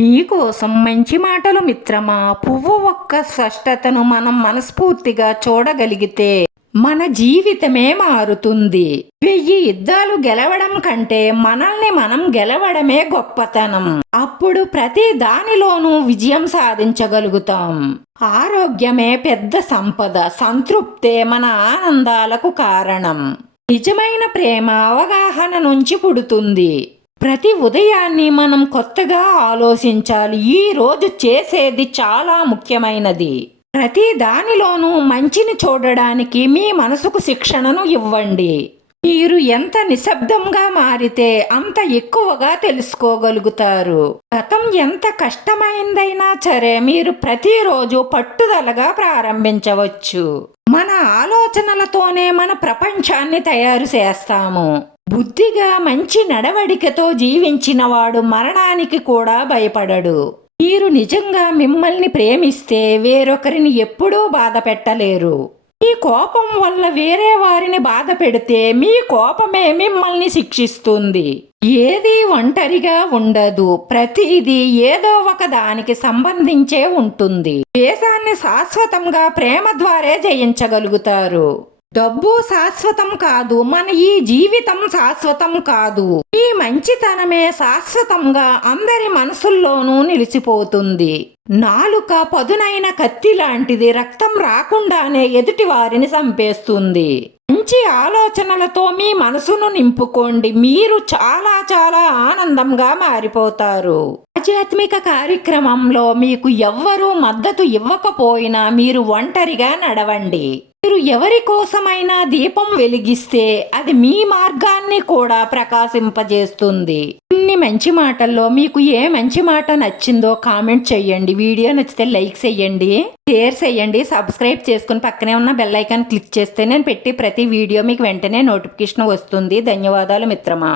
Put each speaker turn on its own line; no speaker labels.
నీకోసం మంచి మాటలు మిత్రమా? పువ్వు ఒక్క స్పష్టతను మనం మనస్ఫూర్తిగా చూడగలిగితే మన జీవితమే మారుతుంది. వెయ్యి యుద్ధాలు గెలవడం కంటే మనల్ని మనం గెలవడమే గొప్పతనం. అప్పుడు ప్రతి దానిలోనూ విజయం సాధించగలుగుతాం. ఆరోగ్యమే పెద్ద సంపద సంతృప్తే మన ఆనందాలకు కారణం. నిజమైన ప్రేమ అవగాహన నుంచి పుడుతుంది. ప్రతి ఉదయాన్ని మనం కొత్తగా ఆలోచించాలి. ఈరోజు చేసేది చాలా ముఖ్యమైనది. ప్రతి దానిలోనూ మంచిని చూడడానికి మీ మనసుకు శిక్షణను ఇవ్వండి. మీరు ఎంత నిశ్శబ్దంగా మారితే అంత ఎక్కువగా తెలుసుకోగలుగుతారు. గతం ఎంత కష్టమైందైనా సరే మీరు ప్రతిరోజు పట్టుదలగా ప్రారంభించవచ్చు. మన ఆలోచనలతోనే మన ప్రపంచాన్ని తయారు చేస్తాము. బుద్ధిగా మంచి నడవడికతో జీవించినవాడు మరణానికి కూడా భయపడడు. మీరు నిజంగా మిమ్మల్ని ప్రేమిస్తే వేరొకరిని ఎప్పుడూ బాధ పెట్టలేరు మీ కోపం వల్ల వేరే వారిని బాధ పెడితే మీ కోపమే మిమ్మల్ని శిక్షిస్తుంది. ఏది ఒంటరిగా ఉండదు. ప్రతిదీ ఏదో ఒక దానికి సంబంధించే ఉంటుంది. దేశాన్ని శాశ్వతంగా ప్రేమ ద్వారే జయించగలుగుతారు. డబ్బు శాశ్వతం కాదు మన ఈ జీవితం శాశ్వతం కాదు. ఈ మంచితనమే శాశ్వతంగా అందరి మనసుల్లోనూ నిలిచిపోతుంది. నాలుక పదునైన కత్తి లాంటిది రక్తం రాకుండానే ఎదుటి వారిని చంపేస్తుంది. మంచి ఆలోచనలతో మీ మనసును నింపుకోండి. మీరు చాలా చాలా ఆనందంగా మారిపోతారు. ఆధ్యాత్మిక కార్యక్రమంలో మీకు ఎవ్వరూ మద్దతు ఇవ్వకపోయినా మీరు ఒంటరిగా నడవండి. మీరు ఎవరి కోసమైనా దీపం వెలిగిస్తే అది మీ మార్గాన్ని కూడా ప్రకాశింపజేస్తుంది. ఇన్ని మంచి మాటల్లో మీకు ఏ మంచి మాట నచ్చిందో కామెంట్ చేయండి. వీడియో నచ్చితే లైక్ చేయండి షేర్ చేయండి సబ్స్క్రైబ్ చేసుకుని పక్కనే ఉన్న బెల్ ఐకాన్ క్లిక్ చేస్తే నేను పెట్టి ప్రతి వీడియో మీకు వెంటనే నోటిఫికేషన్ వస్తుంది. ధన్యవాదాలు మిత్రమా.